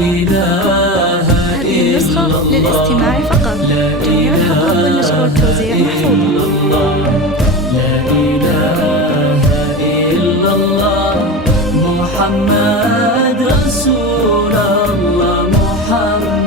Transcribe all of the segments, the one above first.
إله هذه النسخة للاستماع فقط. جميع الحقوق والنشر والتوزيع محفوظة. لا إله إلا الله محمد رسول الله محمد.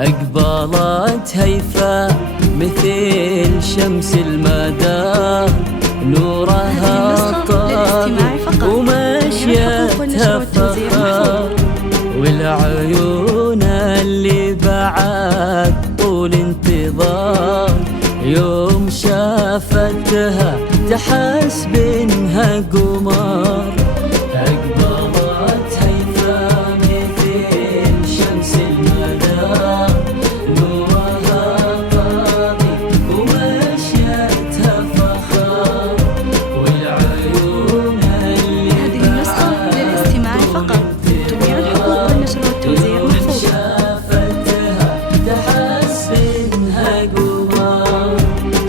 أقبلت هيفا مثل شمس المدى، نورها طاغي ومشيتها فخار، والعيون اللي بعد طول انتظار يوم شافتها تحس بانها قمر.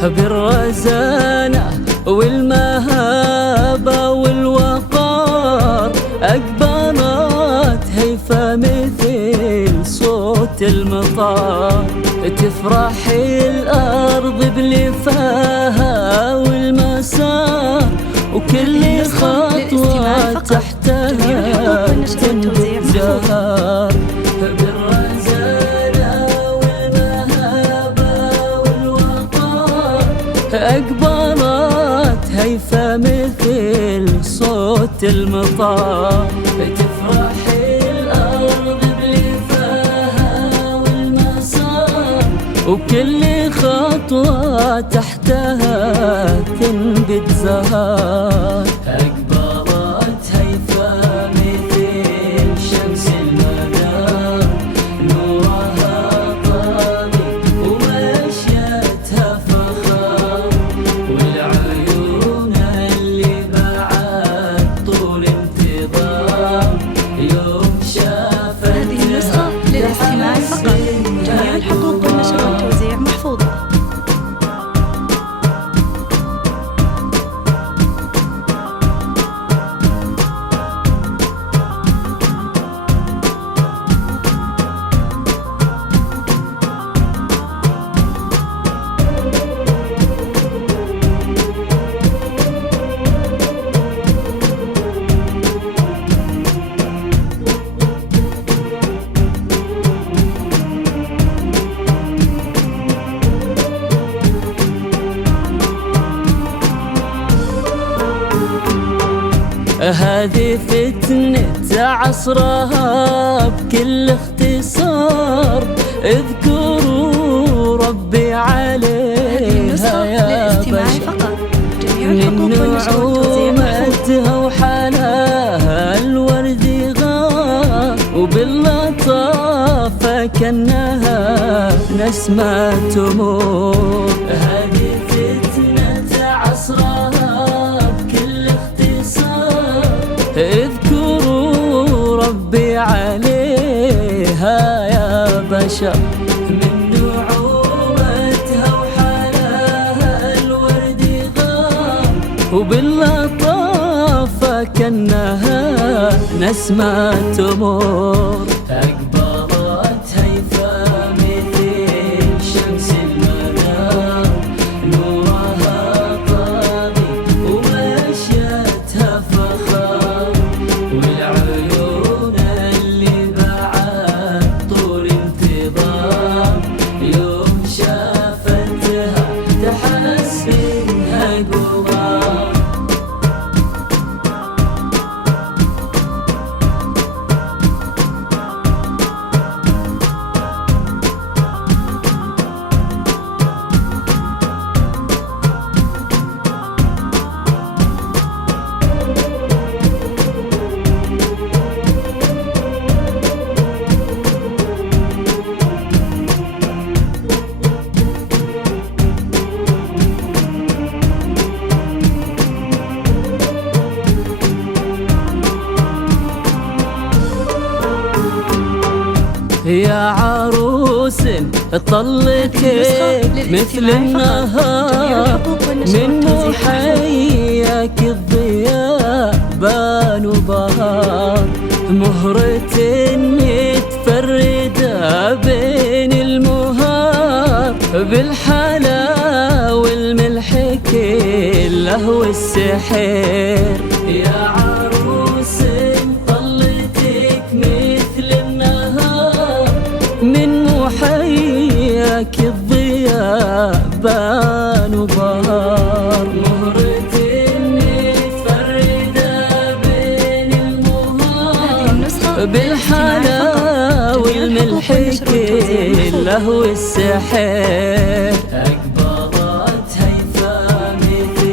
بالرزانة والمهابة والوقار أقبلت هيفا مثل صوت المطار، تفرح الأرض بلفاها والمسار، وكل خطوة تحتها تنبت زهر. أقبلت هيفا مثل صوت المطار، تفرح الأرض بلفاها والمسار، وكل خطوة تحتها تنبت زهر. أقبلت هيفا مثل شمس المدى، نورها طاغي ومشيتها فخار، والعيون اللي بعد طول انتظار يوم شافتها. هذه النسخة للاستماع فقط. جميع الحقوق والنشر والتوزيع محفوظة. هذه فتنة عصرها بكل اختصار، اذكروا ربي عليها يا بشر، من نعومتها وحلاها الورد غار، وباللطافة كأنها نسمة تمور. هذه فتنة عصرها بكل اختصار، اذكروا ربي عليها يا بشر، من نعومتها وحلاها الورد غار، وباللطافة كأنها نسمة تمور. أقبلت هيفا مثل شمس المدى، نورها طاغي ومشيتها فخار، والعيون اللي بعد طول انتظار يوم شافتها تحس بانها قمر. يا عروس طلتك مثل النهار من محياك الضياء بان وبهار مهرة متفردة بين المهار بالحلا والملح كله والسحر يا عروس طلتك مثل النهار من محياك الضياء بان وبهار مهرة متفردة بين المهار بالحلا والملح كله والسحر أقبضت هيفا مثل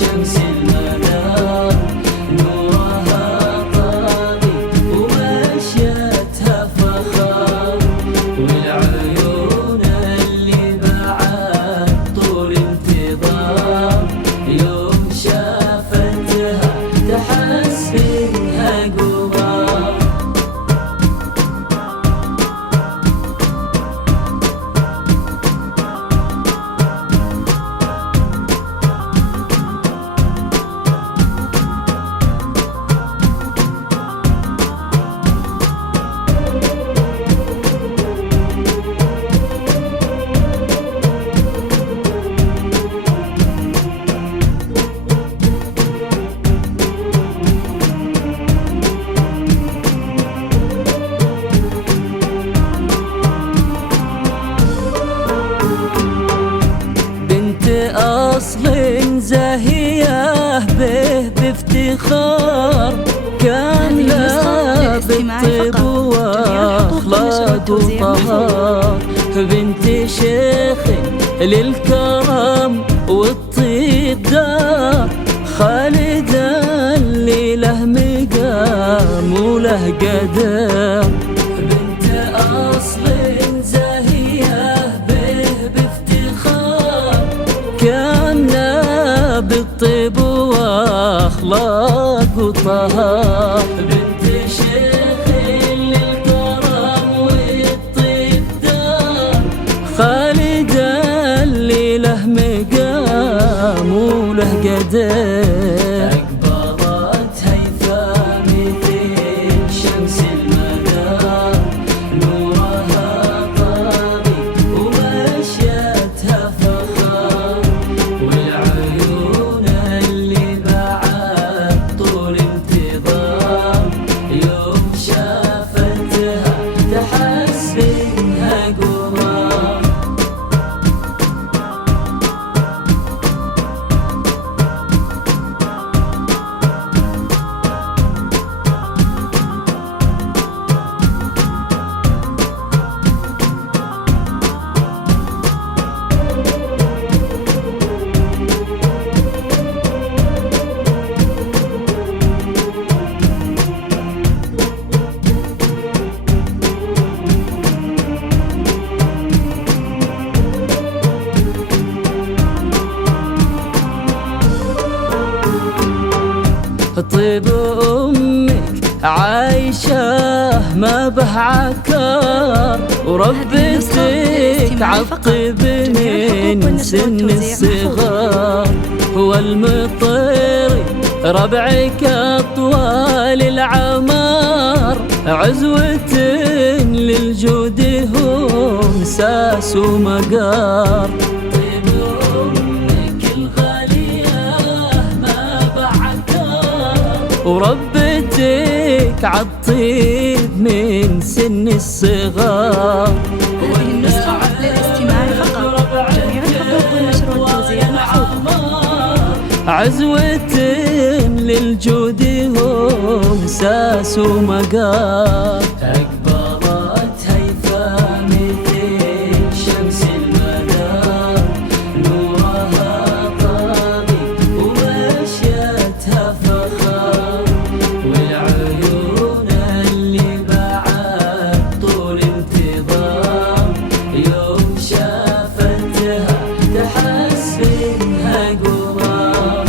شمس المنار نورها طاغي ومشيتها فخار والعيون اللي بعد طول انتظار يوم شافتها تحس بها قمر أصل زاهية به بافتخار كاملة بالطيب وأخلاق وطهار بنت شيخ للكرم والطيب دار خالدة اللي له مقام وله قدر بنت أصل زاهية به بافتخار كاملة بالطيب وأخلاق وطهار بنت شيخ للكرم والطيب دار خالدة اللي له مقام وله قدر أقبضت هيفا مثل شمس المنار نورها طاغي ومشيتها فخار والعيون اللي بعد طول انتظار يوم شافتها تحس بها قمر طيب أمك عايشة ما به عكار وربتك عالطيب من سن الصغار هو المطيري ربعك أطوال العمار عزوة للجود هم ساس ومقار طيب أمك الغالية ما بعكار وربتك عالطيب من سن الصغار هذه النسخة للاستماع فقط. جميع الحقوق والنشر والتوزيع محفوظ. عزوة للجود هم ساس ومقار أقبضت هيفا مثل شمس المنار نورها طاغي ومشيتها فخار والعيون اللي بعد طول انتظار يوم شافتها تحس بها قمر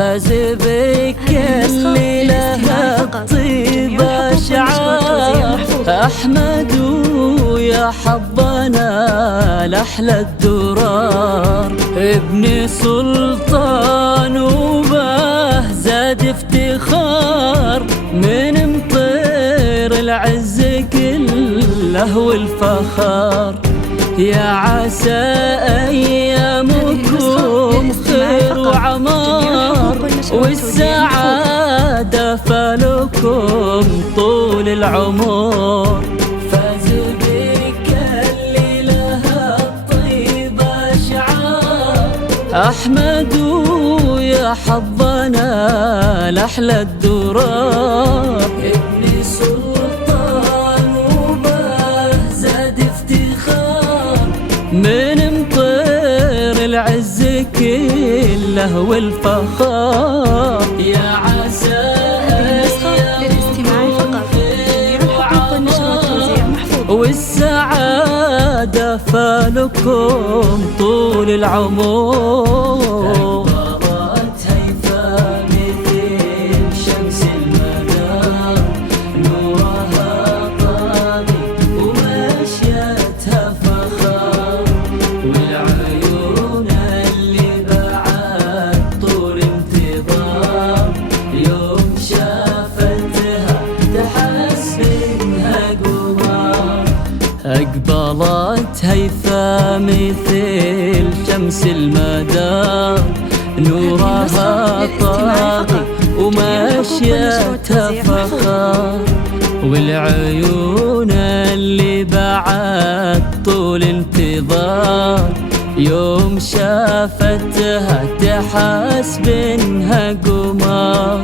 فاز بكل لها الطيب أشعار أحمد ويا حظنا لأحلى الدرار ابن سلطان وبه زاد افتخار من مطير العز كله والفخار يا عسى أيامكم خير وعمار والسعادة فلكم طول العمر فاز بكل لها الطيب أشعار أحمد ويا حظنا لأحلى الدرار ابن سلطان وبه زاد افتخار من مطير العز كله والفخار يا عسى للاستماع فقط. جميع الحقوق والنشر والتوزيع محفوظ. والسعادة فلكم طول العمر أكبرت هيفا مثل شمس المنام نورها طاغي ومشيتها فخار والعيون اللي بعد طول انتظار يوم شافتها تحس بإنها قمر أقبلت هيفا مثل شمس المدار نورها طاغي ومشيتها فخار والعيون اللي بعد طول انتظار يوم شافتها تحس بإنها قمر